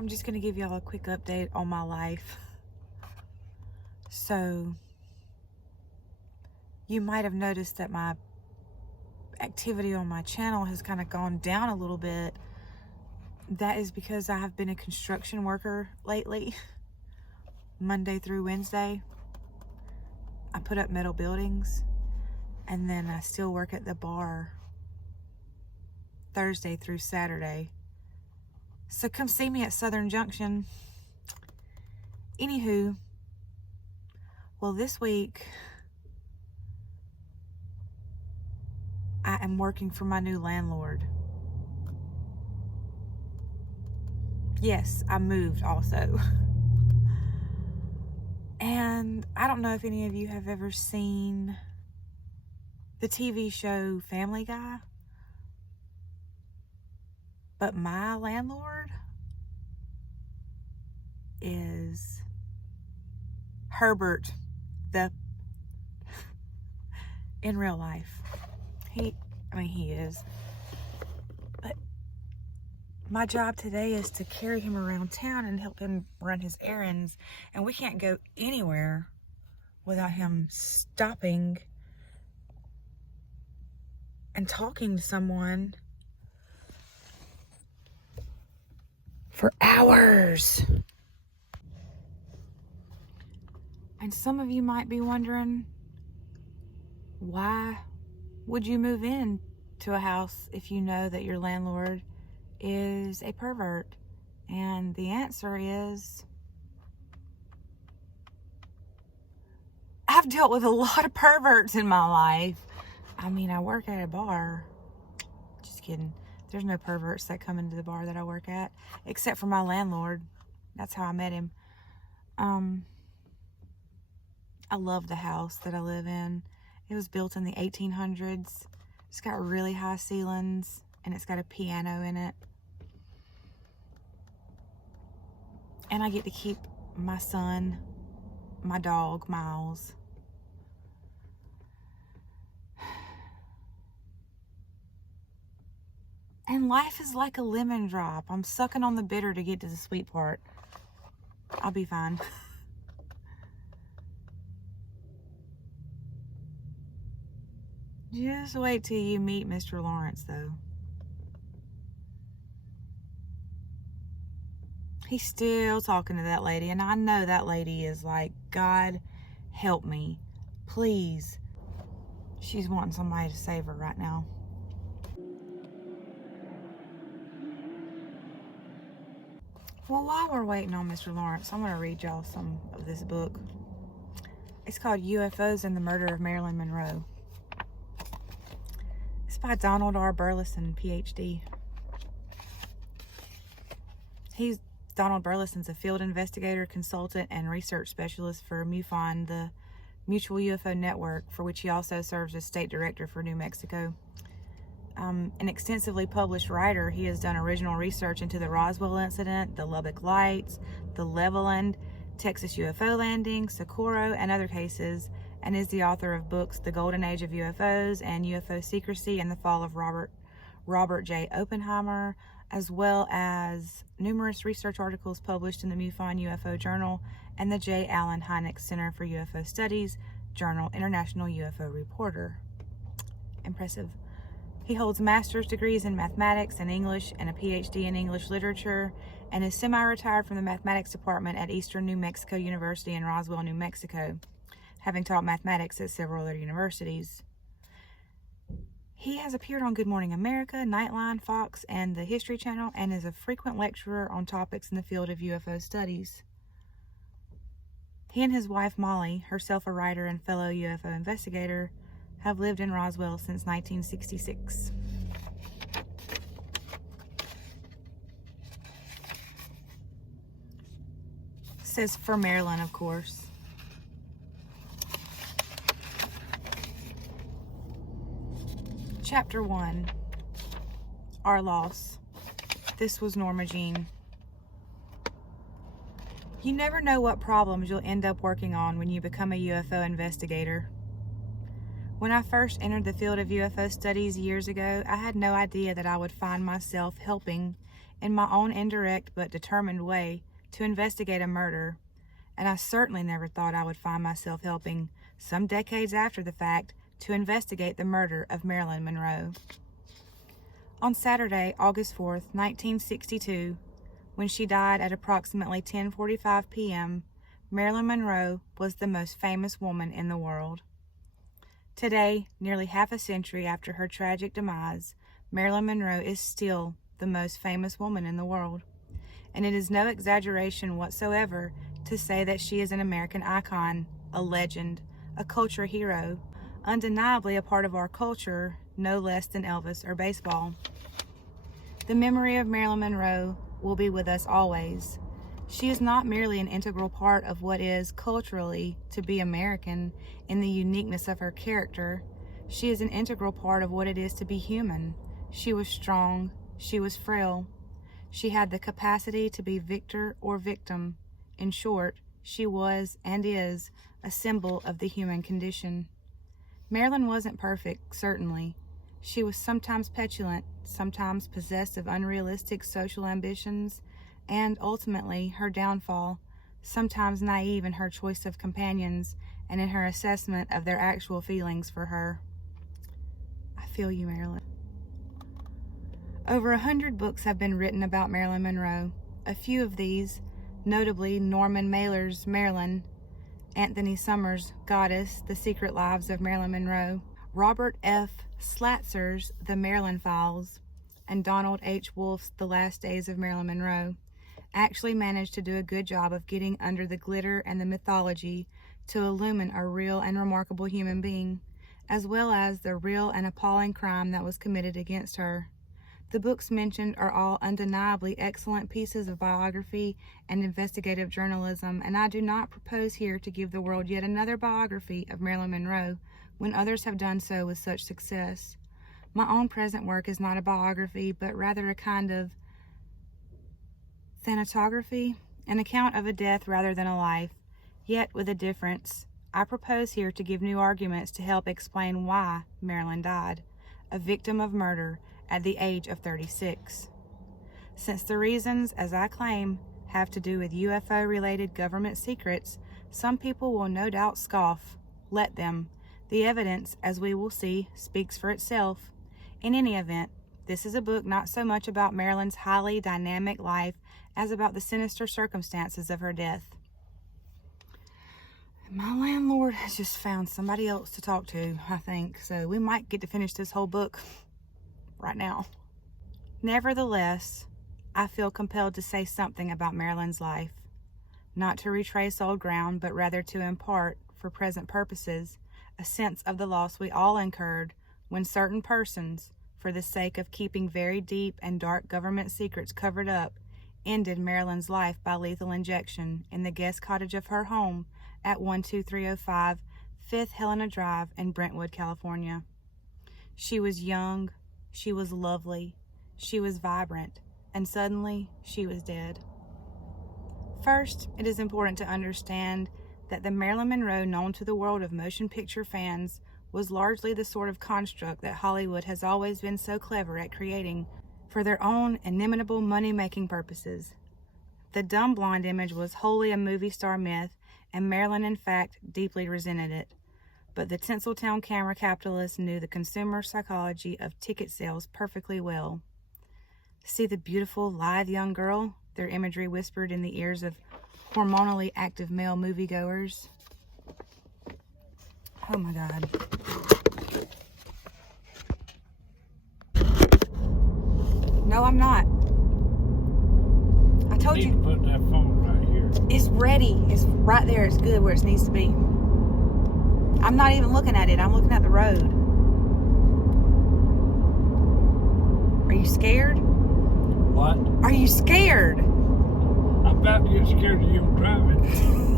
I'm just going to give y'all a quick update on my life. So, you might have noticed that my activity on my channel has kind of gone down a little bit. That is because I have been a construction worker lately. Monday through Wednesday, I put up metal buildings, and then I still work at the bar Thursday through Saturday. So come see me at Southern Junction. Anywho, well, this week I am working for my new landlord. Yes, I moved also. And I don't know if any of you have ever seen the TV show Family Guy, but my landlord is Herbert, in real life. He is. But my job today is to carry him around town and help him run his errands. And we can't go anywhere without him stopping and talking to someone for hours. And some of you might be wondering, why would you move in to a house if you know that your landlord is a pervert? And the answer is, I've dealt with a lot of perverts in my life. I mean, I work at a bar. Just kidding. There's no perverts that come into the bar that I work at, except for my landlord. That's how I met him. I love the house that I live in. It was built in the 1800s. It's got really high ceilings, and it's got a piano in it. And I get to keep my son, my dog, Miles. And life is like a lemon drop. I'm sucking on the bitter to get to the sweet part. I'll be fine. Just wait till you meet Mr. Lawrence, though. He's still talking to that lady, and I know that lady is like, God, help me. Please. She's wanting somebody to save her right now. Well, while we're waiting on Mr. Lawrence, I'm going to read y'all some of this book. It's called UFOs and the Murder of Marilyn Monroe. It's by Donald R. Burleson, PhD. Donald Burleson's a field investigator, consultant, and research specialist for MUFON, the Mutual UFO Network, for which he also serves as state director for New Mexico. An extensively published writer, he has done original research into the Roswell incident, the Lubbock Lights, the Levelland, Texas UFO landing, Socorro, and other cases, and is the author of books The Golden Age of UFOs and UFO Secrecy and the Fall of Robert J. Oppenheimer, as well as numerous research articles published in the MUFON UFO Journal and the J. Allen Hynek Center for UFO Studies Journal, International UFO Reporter. Impressive. He holds master's degrees in mathematics and English and a PhD in English literature, and is semi-retired from the mathematics department at Eastern New Mexico University in Roswell, New Mexico, having taught mathematics at several other universities. He has appeared on Good Morning America, Nightline, Fox, and the History Channel, and is a frequent lecturer on topics in the field of UFO studies. He and his wife Molly, herself a writer and fellow UFO investigator, have lived in Roswell since 1966. Says for Marilyn, of course. Chapter 1, Our Loss. This was Norma Jean. You never know what problems you'll end up working on when you become a UFO investigator. When I first entered the field of UFO studies years ago, I had no idea that I would find myself helping in my own indirect but determined way, to investigate a murder, and I certainly never thought I would find myself helping, some decades after the fact, to investigate the murder of Marilyn Monroe. On Saturday, August 4th, 1962, when she died at approximately 10:45 p.m., Marilyn Monroe was the most famous woman in the world. Today, nearly half a century after her tragic demise, Marilyn Monroe is still the most famous woman in the world. And it is no exaggeration whatsoever to say that she is an American icon, a legend, a culture hero, undeniably a part of our culture, no less than Elvis or baseball. The memory of Marilyn Monroe will be with us always. She is not merely an integral part of what is culturally to be American in the uniqueness of her character. She is an integral part of what it is to be human. She was strong. She was frail. She had the capacity to be victor or victim. In short, she was and is a symbol of the human condition. Marilyn wasn't perfect, certainly. She was sometimes petulant, sometimes possessed of unrealistic social ambitions, and ultimately her downfall, sometimes naive in her choice of companions and in her assessment of their actual feelings for her. I feel you, Marilyn. Over 100 books have been written about Marilyn Monroe. A few of these, notably Norman Mailer's Marilyn, Anthony Summers' Goddess, The Secret Lives of Marilyn Monroe, Robert F. Slatzer's The Marilyn Files, and Donald H. Wolfe's The Last Days of Marilyn Monroe, actually managed to do a good job of getting under the glitter and the mythology to illumine a real and remarkable human being, as well as the real and appalling crime that was committed against her. The books mentioned are all undeniably excellent pieces of biography and investigative journalism, and I do not propose here to give the world yet another biography of Marilyn Monroe when others have done so with such success. My own present work is not a biography, but rather a kind of thanatography, an account of a death rather than a life, yet with a difference. I propose here to give new arguments to help explain why Marilyn died, a victim of murder, at the age of 36. Since the reasons, as I claim, have to do with UFO-related government secrets, some people will no doubt scoff. Let them. The evidence, as we will see, speaks for itself. In any event, this is a book not so much about Marilyn's highly dynamic life as about the sinister circumstances of her death. My landlord has just found somebody else to talk to, I think, so we might get to finish this whole book right now. Nevertheless, I feel compelled to say something about Marilyn's life, not to retrace old ground, but rather to impart, for present purposes, a sense of the loss we all incurred when certain persons, for the sake of keeping very deep and dark government secrets covered up, ended Marilyn's life by lethal injection in the guest cottage of her home at 12305 5th Helena Drive in Brentwood, California. She was young, she was lovely, she was vibrant, and suddenly she was dead. First, it is important to understand that the Marilyn Monroe known to the world of motion picture fans was largely the sort of construct that Hollywood has always been so clever at creating for their own inimitable money-making purposes. The dumb blonde image was wholly a movie star myth, and Marilyn, in fact, deeply resented it. But the Tinseltown camera capitalists knew the consumer psychology of ticket sales perfectly well. See the beautiful, lithe young girl? Their imagery whispered in the ears of hormonally active male moviegoers. Oh my God. No, I'm not. I told you. Put that phone right here. It's ready. It's right there. It's good where it needs to be. I'm not even looking at it. I'm looking at the road. Are you scared? What? Are you scared? I'm about to get scared of you driving.